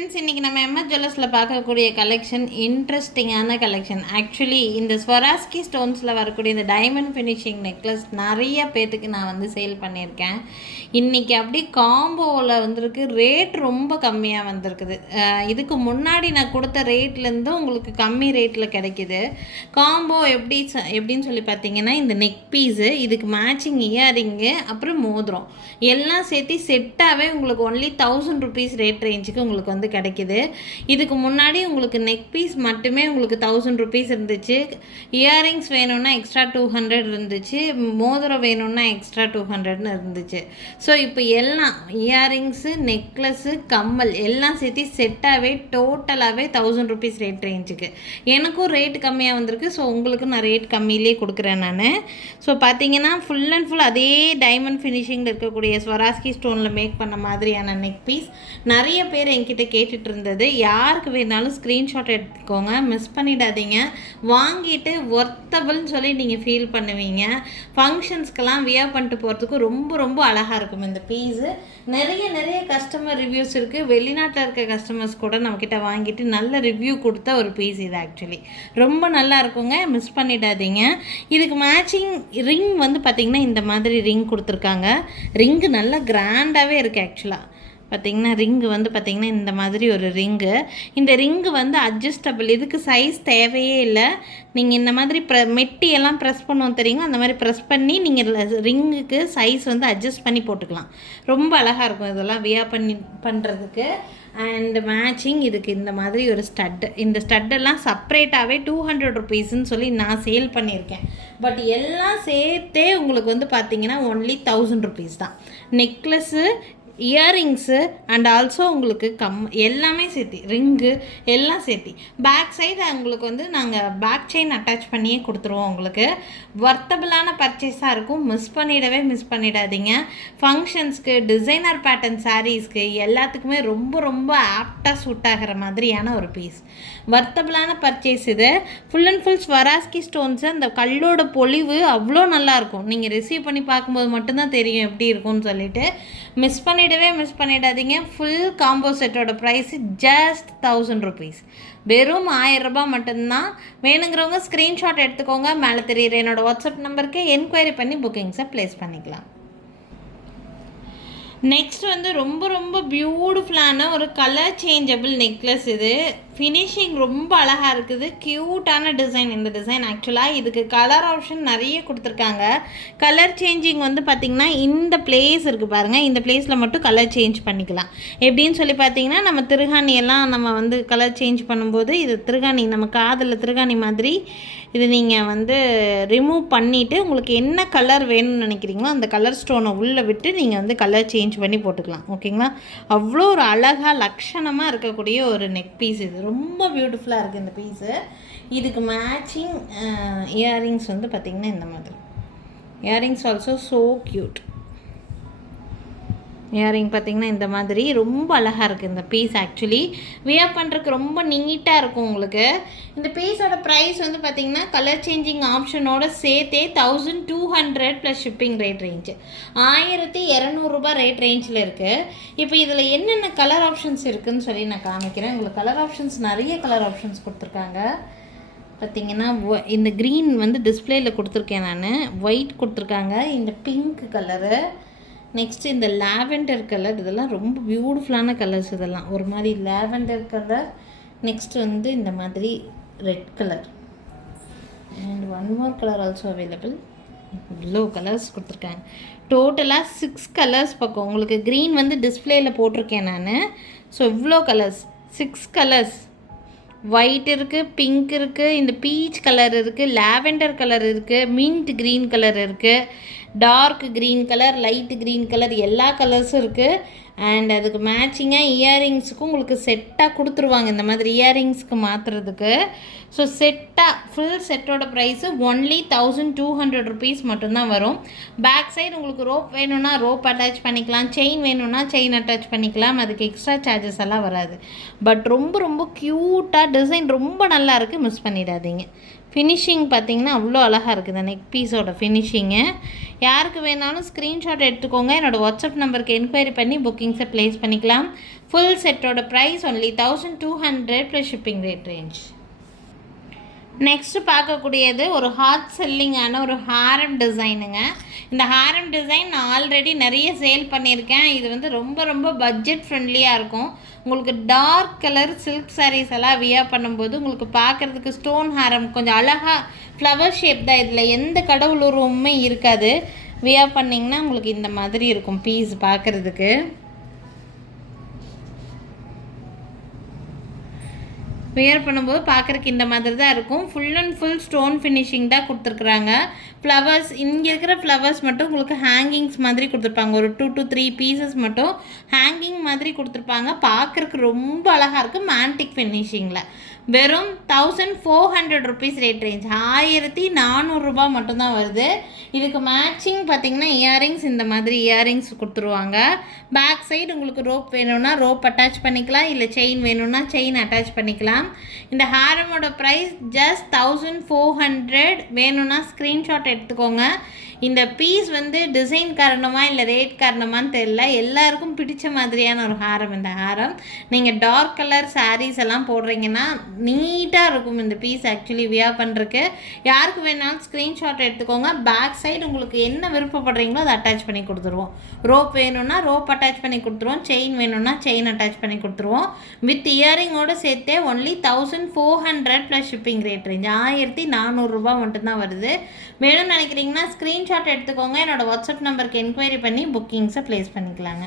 Friends, இன்றைக்கி நம்ம MS ஜுவல்லர்ஸில் பார்க்கக்கூடிய கலெக்ஷன் இன்ட்ரெஸ்டிங்கான கலெக்ஷன். ஆக்சுவலி இந்த ஸ்வராஸ்கி ஸ்டோன்ஸில் வரக்கூடிய இந்த டைமண்ட் ஃபினிஷிங் நெக்லஸ் நிறைய பேர்த்துக்கு நான் வந்து சேல் பண்ணியிருக்கேன். இன்றைக்கி அப்படி காம்போவில் வந்திருக்கு. ரேட் ரொம்ப கம்மியாக வந்திருக்குது. இதுக்கு முன்னாடி நான் கொடுத்த ரேட்லேருந்து உங்களுக்கு கம்மி ரேட்டில் கிடைக்கிது. காம்போ எப்படின்னு சொல்லி பார்த்தீங்கன்னா, இந்த நெக் பீஸு, இதுக்கு மேட்சிங் இயரிங்கு, அப்புறம் மோதிரம் எல்லாம் சேர்த்து செட்டாகவே உங்களுக்கு ஒன்லி 1000 rupees ரேட் ரேஞ்சுக்கு உங்களுக்கு வந்து கிடைக்கிது. இதுக்கு முன்னாடி உங்களுக்கு நெக் பீஸ் மட்டுமே உங்களுக்கு 1000 rupees இருந்துச்சு. இயரிங்ஸ் வேணும்னா எக்ஸ்ட்ரா 200 இருந்துச்சு. மோதிரம் வேணும்னா எக்ஸ்ட்ரா 200ன்னு இருந்துச்சு. ஸோ இப்போ எல்லாம் இயரிங்ஸு, நெக்லஸ்ஸு, கம்மல் எல்லாம் சேர்த்து செட்டாகவே டோட்டலாகவே 1000 rupees ரேட் ரேஞ்சுக்கு. எனக்கும் ரேட் கம்மியாக வந்திருக்கு. ஸோ உங்களுக்கு நான் ரேட் கம்மியிலே கொடுக்குறேன் நான். ஸோ பார்த்தீங்கன்னா ஃபுல் அண்ட் ஃபுல் அதே டைமண்ட் ஃபினிஷிங்கில் இருக்கக்கூடிய ஸ்வராஸ்கி ஸ்டோனில் மேக் பண்ண மாதிரியான நெக் பீஸ் நிறைய பேர் என்கிட்ட கேட்டுட்டு இருந்தது. யாருக்கு வேணாலும் ஸ்க்ரீன்ஷாட் எடுத்துக்கோங்க, மிஸ் பண்ணிடாதீங்க. வாங்கிட்டு ஒர்த்தபிள்னு சொல்லி நீங்கள் ஃபீல் பண்ணுவீங்க. ஃபங்க்ஷன்ஸ்க்கெல்லாம் வியர் பண்ணிட்டு போகிறதுக்கு ரொம்ப ரொம்ப அழகாக இருக்கும் இந்த பீஸு. நிறைய கஸ்டமர் ரிவ்யூஸ் இருக்குது. வெளிநாட்டில் இருக்க கஸ்டமர்ஸ் கூட நம்மக்கிட்ட வாங்கிட்டு நல்ல ரிவ்யூ கொடுத்த ஒரு பீஸ் இது. ஆக்சுவலி ரொம்ப நல்லா இருக்குங்க, மிஸ் பண்ணிடாதீங்க. இதுக்கு மேட்சிங் ரிங் வந்து பார்த்திங்கன்னா இந்த மாதிரி ரிங் கொடுத்துருக்காங்க. ரிங்கு நல்லா கிராண்டாகவே இருக்குது. ஆக்சுவலாக பார்த்திங்கன்னா ரிங்கு வந்து பார்த்திங்கன்னா இந்த மாதிரி ஒரு ரிங்கு. இந்த ரிங்கு வந்து அட்ஜஸ்டபிள். இதுக்கு சைஸ் தேவையே இல்லை. நீங்கள் இந்த மாதிரி மெட்டியெல்லாம் ப்ரெஸ் பண்ணுவோம் தெரியுங்க, அந்த மாதிரி ப்ரெஸ் பண்ணி நீங்கள் ரிங்குக்கு சைஸ் வந்து அட்ஜஸ்ட் பண்ணி போட்டுக்கலாம். ரொம்ப அழகாக இருக்கும் இதெல்லாம் வியர் பண்ணுறதுக்கு. அண்ட் மேட்சிங் இதுக்கு இந்த மாதிரி ஒரு ஸ்டட்டு. இந்த ஸ்டட்டெல்லாம் செப்ரேட்டாகவே 200 rupeesன்னு சொல்லி நான் சேல் பண்ணியிருக்கேன். பட் எல்லாம் சேர்த்தே உங்களுக்கு வந்து பார்த்திங்கன்னா ஒன்லி 1000 rupees தான். நெக்லஸ்ஸு, இயரிங்ஸு அண்ட் ஆல்சோ உங்களுக்கு எல்லாமே சேர்த்தி, ரிங்கு எல்லாம் சேர்த்தி. பேக் சைடு உங்களுக்கு வந்து நாங்கள் பேக் செயின் அட்டாச் பண்ணியே கொடுத்துருவோம். உங்களுக்கு வர்த்தபிளான பர்ச்சேஸாக இருக்கும். மிஸ் பண்ணிடாதீங்க. ஃபங்க்ஷன்ஸ்க்கு, டிசைனர் பேட்டர்ன் சாரீஸ்க்கு எல்லாத்துக்குமே ரொம்ப ரொம்ப ஆப்டாக சூட் ஆகிற மாதிரியான ஒரு பீஸ். வர்த்தபிளான பர்ச்சேஸ் இது. Full and full Swarovski stones. அந்த கல்லோட பொலிவு அவ்வளோ நல்லாயிருக்கும். நீங்கள் ரிசீவ் பண்ணி பார்க்கும்போது மட்டும்தான் தெரியும் எப்படி இருக்கும்னு சொல்லிட்டு. மிஸ் பண்ணிடாதீங்க. ஃபுல் காம்போ செட்டோட ப்ரைஸு ஜஸ்ட் 1000 rupees. வெறும் 1000 ரூபாய் மட்டும்தான். வேணுங்கிறவங்க ஸ்க்ரீன்ஷாட் எடுத்துக்கோங்க. மேலே தெரியுற என்னோடய வாட்ஸ்அப் நம்பருக்கு என்கொயரி பண்ணி புக்கிங்ஸை ப்ளேஸ் பண்ணிக்கலாம். நெக்ஸ்ட் வந்து ரொம்ப ரொம்ப பியூட்டிஃபுல்லான ஒரு கலர் சேஞ்சபிள் நெக்லஸ். இது ஃபினிஷிங் ரொம்ப அழகாக இருக்குது. க்யூட்டான டிசைன் இந்த டிசைன். ஆக்சுவலாக இதுக்கு கலர் ஆப்ஷன் நிறைய கொடுத்துருக்காங்க. கலர் சேஞ்சிங் வந்து பார்த்திங்கன்னா இந்த பிளேஸ் இருக்குது பாருங்கள், இந்த பிளேஸில் மட்டும் கலர் சேஞ்ச் பண்ணிக்கலாம். எப்படின்னு சொல்லி பார்த்தீங்கன்னா, நம்ம திருகாணியெல்லாம் நம்ம வந்து கலர் சேஞ்ச் பண்ணும்போது இது திருகாணி, நம்ம காதில் திருகாணி மாதிரி இது நீங்கள் வந்து ரிமூவ் பண்ணிவிட்டு உங்களுக்கு என்ன கலர் வேணும்னு நினைக்கிறீங்களோ அந்த கலர் ஸ்டோனை உள்ளே விட்டு நீங்கள் வந்து கலர் சேஞ்ச் பண்ணி போட்டுக்கலாம். ஓகேங்களா? அவ்வளோ ஒரு அழகாக லக்ஷணமாக இருக்கக்கூடிய ஒரு நெக் பீஸ் இது. ரொம்ப பியூட்டிஃபுல்லாக இருக்குது இந்த பீஸு. இதுக்கு மேட்சிங் இயரிங்ஸ் வந்து பார்த்திங்கன்னா இந்த மாதிரி. Earrings also so cute. Earring பார்த்திங்கன்னா இந்த மாதிரி ரொம்ப அழகாக இருக்குது இந்த பீஸ். ஆக்சுவலி வியர் பண்ணுறதுக்கு ரொம்ப நீட்டாக இருக்கும் உங்களுக்கு. இந்த பீஸோட ப்ரைஸ் வந்து பார்த்திங்கன்னா கலர் சேஞ்சிங் ஆப்ஷனோட சேர்த்தே 1200 ப்ளஸ் ஷிப்பிங் ரேட் ரேஞ்சு 1200 ரூபாய் ரேட் ரேஞ்சில் இருக்குது. இப்போ இதில் என்னென்ன கலர் ஆப்ஷன்ஸ் இருக்குதுன்னு சொல்லி நான் காமிக்கிறேன். உங்களுக்கு கலர் ஆப்ஷன்ஸ் நிறைய கலர் ஆப்ஷன்ஸ் கொடுத்துருக்காங்க. பார்த்திங்கன்னா இந்த க்ரீன் வந்து டிஸ்பிளேயில் கொடுத்துருக்கேன் நான். ஒயிட் கொடுத்துருக்காங்க. இந்த பிங்க் கலரு, நெக்ஸ்ட்டு இந்த லாவெண்டர் கலர். இதெல்லாம் ரொம்ப பியூட்டிஃபுல்லான கலர்ஸ். இதெல்லாம் ஒரு மாதிரி லாவெண்டர் கலர். நெக்ஸ்ட்டு வந்து இந்த மாதிரி red colour and one more colour also available. இவ்வளோ கலர்ஸ் கொடுத்துருக்காங்க. டோட்டலாக 6 கலர்ஸ் பக்கம். உங்களுக்கு க்ரீன் வந்து டிஸ்பிளேயில் போட்டிருக்கேன் நான். ஸோ இவ்வளோ கலர்ஸ், 6 கலர்ஸ். ஒயிட் இருக்குது, பிங்க் இருக்குது, இந்த பீச் கலர் இருக்குது, லாவெண்டர் கலர் இருக்குது, மின்ட் க்ரீன் கலர் இருக்குது, dark green colour, light green colour, எல்லா கலர்ஸும் இருக்குது. அண்ட் அதுக்கு மேட்சிங்காக இயரிங்ஸுக்கும் உங்களுக்கு செட்டாக கொடுத்துருவாங்க இந்த மாதிரி இயரிங்ஸ்க்கு மாற்றுறதுக்கு. ஸோ செட்டாக ஃபுல் செட்டோட ப்ரைஸு ஒன்லி 1200 rupees மட்டும்தான் வரும். பேக் சைடு உங்களுக்கு ரோப் வேணும்னா ரோப் அட்டாச் பண்ணிக்கலாம், செயின் வேணும்னா செயின் அட்டாச் பண்ணிக்கலாம். அதுக்கு எக்ஸ்ட்ரா சார்ஜஸ் எல்லாம் வராது. பட் ரொம்ப ரொம்ப க்யூட்டாக டிசைன் ரொம்ப நல்லா இருக்குது. மிஸ் பண்ணிடாதீங்க. ஃபினிஷிங் பார்த்திங்கன்னா அவ்வளோ அழகாக இருக்குது இந்த நெக் பீஸோட ஃபினிஷிங்கு. யாருக்கு வேணாலும் ஸ்க்ரீன்ஷாட் எடுத்துக்கோங்க. என்னோடய வாட்ஸ்அப் நம்பருக்கு என்கொயரி பண்ணி புக்கிங்ஸை ப்ளேஸ் பண்ணிக்கலாம். ஃபுல் செட்டோட price only 1200 plus shipping rate range. Next பார்க்கக்கூடியது ஒரு ஹாட் செல்லிங்கான ஒரு ஹாரம் டிசைனுங்க. இந்த ஹாரம் டிசைன் நான் ஆல்ரெடி நிறைய சேல் பண்ணியிருக்கேன். இது வந்து ரொம்ப ரொம்ப பட்ஜெட் ஃப்ரெண்ட்லியாக இருக்கும். உங்களுக்கு டார்க் கலர் சில்க் சாரீஸ் எல்லாம் வியர் பண்ணும்போது உங்களுக்கு பார்க்குறதுக்கு ஸ்டோன் ஹாரம் கொஞ்சம் அழகாக ஃப்ளவர் ஷேப் தான், இதில் எந்த கடவுள் உருவமுமே இருக்காது. வியர் பண்ணிங்கன்னா உங்களுக்கு இந்த மாதிரி இருக்கும் பீஸ் பார்க்குறதுக்கு. வியர் பண்ணும்போது பார்க்குறக்கு இந்த மாதிரி தான் இருக்கும். Full and full stone finishing தான் கொடுத்துருக்குறாங்க. ஃப்ளவர்ஸ் இங்கே இருக்கிற ஃப்ளவர்ஸ் மட்டும் உங்களுக்கு ஹேங்கிங்ஸ் மாதிரி கொடுத்துருப்பாங்க. ஒரு 2 to 3 பீசஸ் மட்டும் ஹேங்கிங் மாதிரி கொடுத்துருப்பாங்க. பார்க்குறக்கு ரொம்ப அழகாக இருக்குது. மேண்டிக் ஃபினிஷிங்கில் வெறும் 1400 ருபீஸ் ரேட் ரேஞ்ச். 1400 ரூபா மட்டும்தான் வருது. இதுக்கு மேட்சிங் பார்த்திங்கன்னா இயரிங்ஸ், இந்த மாதிரி இயரிங்ஸ் கொடுத்துருவாங்க. பேக் சைடு உங்களுக்கு ரோப் வேணும்னா ரோப் அட்டாச் பண்ணிக்கலாம், இல்லை செயின் வேணும்னா செயின் அட்டாச் பண்ணிக்கலாம். இந்த ஹாரமோட ப்ரைஸ் ஜஸ்ட் 1400. வேணும்னா ஸ்க்ரீன்ஷாட் எடுத்துக்கோங்க. இந்த பீஸ் வந்து டிசைன் காரணமாக இல்லை ரேட் காரணமானு தெரியல, எல்லாருக்கும் பிடிச்ச மாதிரியான ஒரு ஹாரம் இந்த ஹாரம். நீங்கள் டார்க் கலர் சாரீஸ் எல்லாம் போடுறீங்கன்னா நீட்டாக இருக்கும் இந்த பீஸ் ஆக்சுவலி வியர் பண்ணுறதுக்கு. யாருக்கு வேணாலும் ஸ்க்ரீன்ஷாட் எடுத்துக்கோங்க. பேக் சைடு உங்களுக்கு என்ன விருப்பப்படுறீங்களோ அதை அட்டாச் பண்ணி கொடுத்துருவோம். ரோப் வேணும்னா ரோப் அட்டாச் பண்ணி கொடுத்துருவோம், செயின் வேணும்னா செயின் அட்டாச் பண்ணி கொடுத்துருவோம். வித் இயரிங்கோடு சேர்த்தே only 1400 plus shipping rate range. 1400 ரூபா மட்டும்தான் வருது. வேணும்னு நினைக்கிறீங்கன்னா ஸ்க்ரீன்ஷாட் எடுத்துக்கோங்க. என்னோடய வாட்ஸ்அப் நம்பருக்கு என்கொயரி பண்ணி புக்கிங்ஸை ப்ளேஸ் பண்ணிக்கலாங்க.